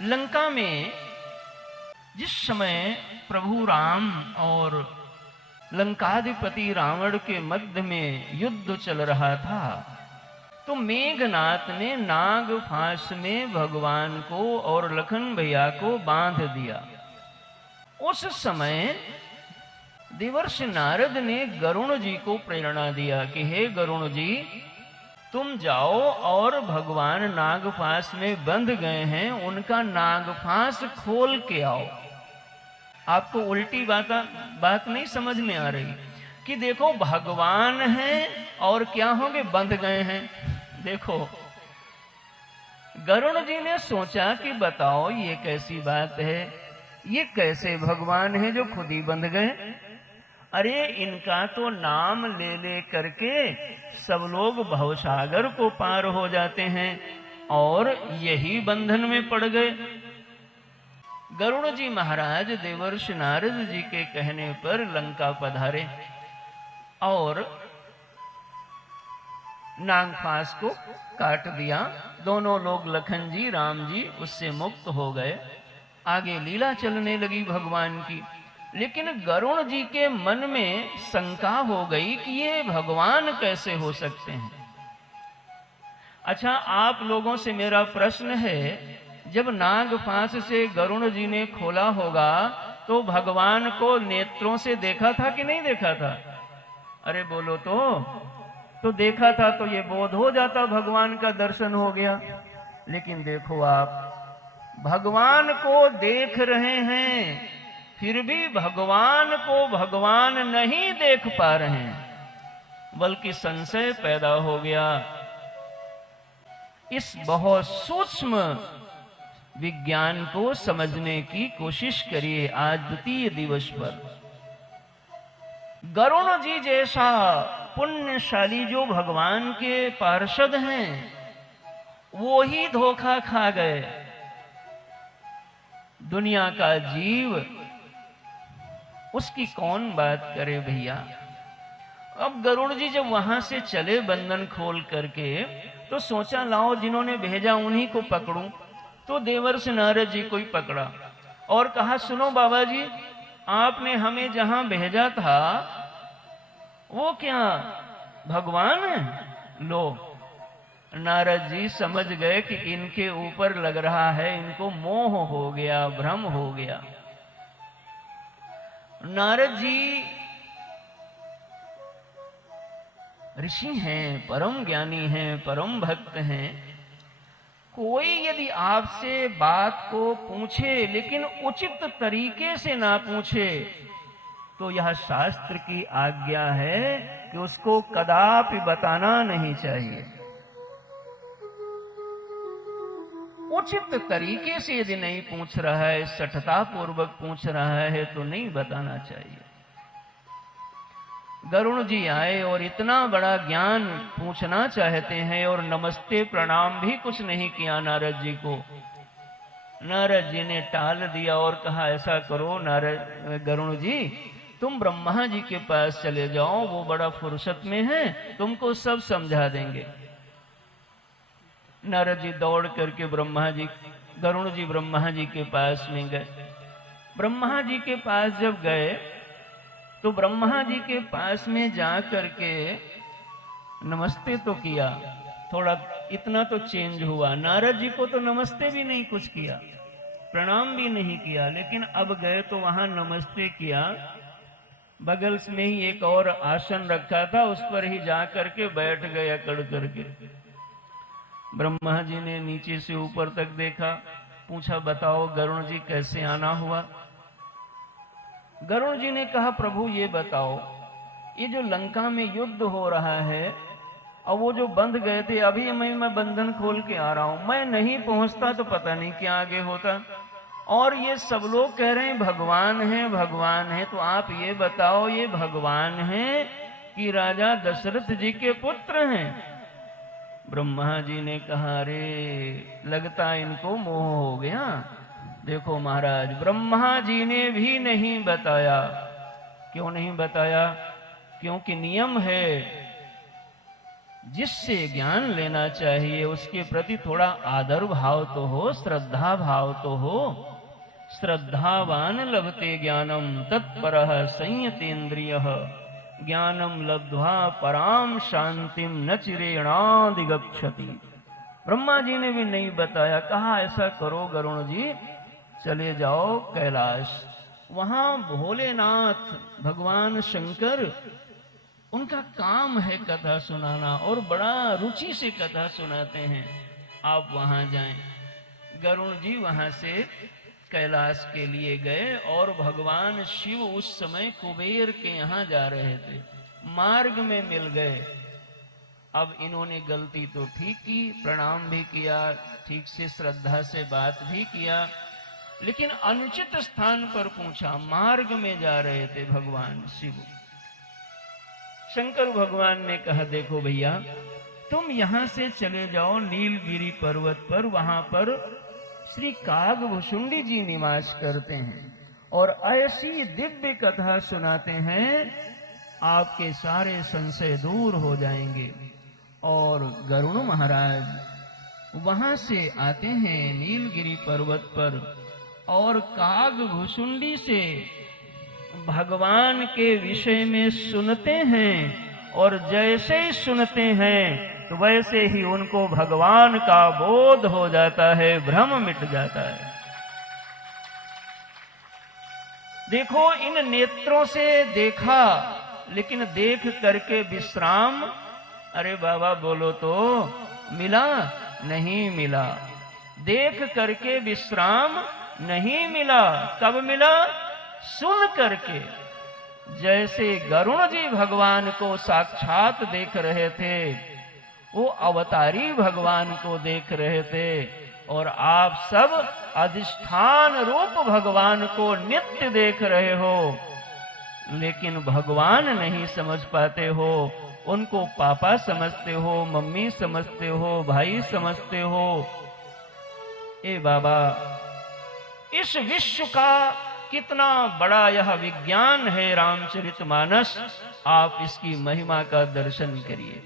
लंका में जिस समय प्रभु राम और लंकाधिपति रावण के मध्य में युद्ध चल रहा था, तो मेघनाथ ने नाग फांस में भगवान को और लखन भैया को बांध दिया। उस समय देवर्षि नारद ने गरुण जी को प्रेरणा दिया कि हे गरुण जी, तुम जाओ और भगवान नागफांस में बंध गए हैं, उनका नागफांस खोल के आओ। आपको उल्टी बात नहीं समझ में आ रही कि देखो भगवान हैं और क्या होंगे, बंध गए हैं। देखो गरुण जी ने सोचा कि बताओ ये कैसी बात है, ये कैसे भगवान है जो खुद ही बंध गए। अरे इनका तो नाम ले ले करके सब लोग भवसागर को पार हो जाते हैं और यही बंधन में पड़ गए। गरुड़ जी महाराज देवर्षि नारद जी के कहने पर लंका पधारे और नागफांस को काट दिया। दोनों लोग लखन जी राम जी उससे मुक्त हो गए। आगे लीला चलने लगी भगवान की। लेकिन गरुण जी के मन में शंका हो गई कि ये भगवान कैसे हो सकते हैं। अच्छा, आप लोगों से मेरा प्रश्न है, जब नागफांस से गरुण जी ने खोला होगा तो भगवान को नेत्रों से देखा था कि नहीं देखा था? अरे बोलो तो देखा था, तो ये बोध हो जाता भगवान का दर्शन हो गया। लेकिन देखो आप भगवान को देख रहे हैं, फिर भी भगवान को भगवान नहीं देख पा रहे हैं, बल्कि संशय पैदा हो गया। इस बहुत सूक्ष्म विज्ञान को समझने की कोशिश करिए आज द्वितीय दिवस पर। गरुण जी जैसा पुण्यशाली जो भगवान के पार्षद हैं, वो ही धोखा खा गए। दुनिया का जीव उसकी कौन बात करे भैया। अब गरुड़ जी जब वहां से चले बंधन खोल करके, तो सोचा लाओ जिन्होंने भेजा उन्हीं को पकड़ूं। तो देवर्षि नारद जी को ही पकड़ा और कहा, सुनो बाबा जी, आपने हमें जहां भेजा था वो क्या भगवान है? लो, नारद जी समझ गए कि इनके ऊपर लग रहा है, इनको मोह हो गया, भ्रम हो गया। नारद जी ऋषि हैं, परम ज्ञानी हैं, परम भक्त हैं। कोई यदि आपसे बात को पूछे लेकिन उचित तरीके से ना पूछे, तो यह शास्त्र की आज्ञा है कि उसको कदापि बताना नहीं चाहिए। उचित तरीके से यदि नहीं पूछ रहा है, सठता पूर्वक पूछ रहा है, तो नहीं बताना चाहिए। गरुण जी आए और इतना बड़ा ज्ञान पूछना चाहते हैं और नमस्ते प्रणाम भी कुछ नहीं किया नारद जी को। नारद जी ने टाल दिया और कहा, ऐसा करो नारद गरुण जी, तुम ब्रह्मा जी के पास चले जाओ, वो बड़ा फुर्सत में है, तुमको सब समझा देंगे। नारद जी दौड़ करके गरुण जी ब्रह्मा जी के पास में गए। ब्रह्मा जी के पास जब गए तो ब्रह्मा जी के पास में जा करके नमस्ते तो किया, थोड़ा इतना तो चेंज हुआ। नारद जी को तो नमस्ते भी नहीं कुछ किया, प्रणाम भी नहीं किया, लेकिन अब गए तो वहां नमस्ते किया। बगल में ही एक और आसन रखा था, उस पर ही जा करके बैठ गए अकड़ करके। ब्रह्मा जी ने नीचे से ऊपर तक देखा, पूछा, बताओ गरुण जी कैसे आना हुआ? गरुण जी ने कहा, प्रभु ये बताओ, ये जो लंका में युद्ध हो रहा है और वो जो बंध गए थे, अभी मैं बंधन खोल के आ रहा हूं, मैं नहीं पहुंचता तो पता नहीं क्या आगे होता। और ये सब लोग कह रहे हैं भगवान है भगवान है, तो आप ये बताओ ये भगवान है कि राजा दशरथ जी के पुत्र हैं? ब्रह्मा जी ने कहा, अरे लगता इनको मोह हो गया। देखो महाराज, ब्रह्मा जी ने भी नहीं बताया। क्यों नहीं बताया? क्योंकि नियम है जिससे ज्ञान लेना चाहिए उसके प्रति थोड़ा आदर भाव तो हो, श्रद्धा भाव तो हो। श्रद्धावान लभते ज्ञानम तत्परः संयतेन्द्रियः ज्ञानम लब्ध्वा पराम शांतिम न चिरेणाधिगच्छति। ब्रह्मा जी ने भी नहीं बताया, कहा ऐसा करो गरुण जी, चले जाओ कैलाश, वहां भोलेनाथ भगवान शंकर, उनका काम है कथा सुनाना और बड़ा रुचि से कथा सुनाते हैं, आप वहां जाएं। गरुण जी वहां से कैलाश के लिए गए और भगवान शिव उस समय कुबेर के यहाँ जा रहे थे, मार्ग में मिल गए। अब इन्होंने गलती तो ठीक की, प्रणाम भी किया, ठीक से श्रद्धा से बात भी किया, लेकिन अनुचित स्थान पर पूछा। मार्ग में जा रहे थे भगवान शिव। शंकर भगवान ने कहा, देखो भैया, तुम यहां से चले जाओ नीलगिरी पर्वत पर, वहां पर श्री कागभुषुंडी जी निवास करते हैं और ऐसी दिव्य कथा सुनाते हैं, आपके सारे संशय दूर हो जाएंगे। और गरुण महाराज वहां से आते हैं नीलगिरी पर्वत पर और कागभुषुंडी से भगवान के विषय में सुनते हैं, और जैसे ही सुनते हैं तो वैसे ही उनको भगवान का बोध हो जाता है, भ्रम मिट जाता है। देखो, इन नेत्रों से देखा, लेकिन देख करके विश्राम, अरे बाबा बोलो तो, मिला नहीं मिला। देख करके विश्राम नहीं मिला, कब मिला? सुन करके। जैसे गरुण जी भगवान को साक्षात देख रहे थे, वो अवतारी भगवान को देख रहे थे, और आप सब अधिष्ठान रूप भगवान को नित्य देख रहे हो, लेकिन भगवान नहीं समझ पाते हो। उनको पापा समझते हो, मम्मी समझते हो, भाई समझते हो। ए बाबा, इस विश्व का कितना बड़ा यह विज्ञान है रामचरितमानस, आप इसकी महिमा का दर्शन करिए।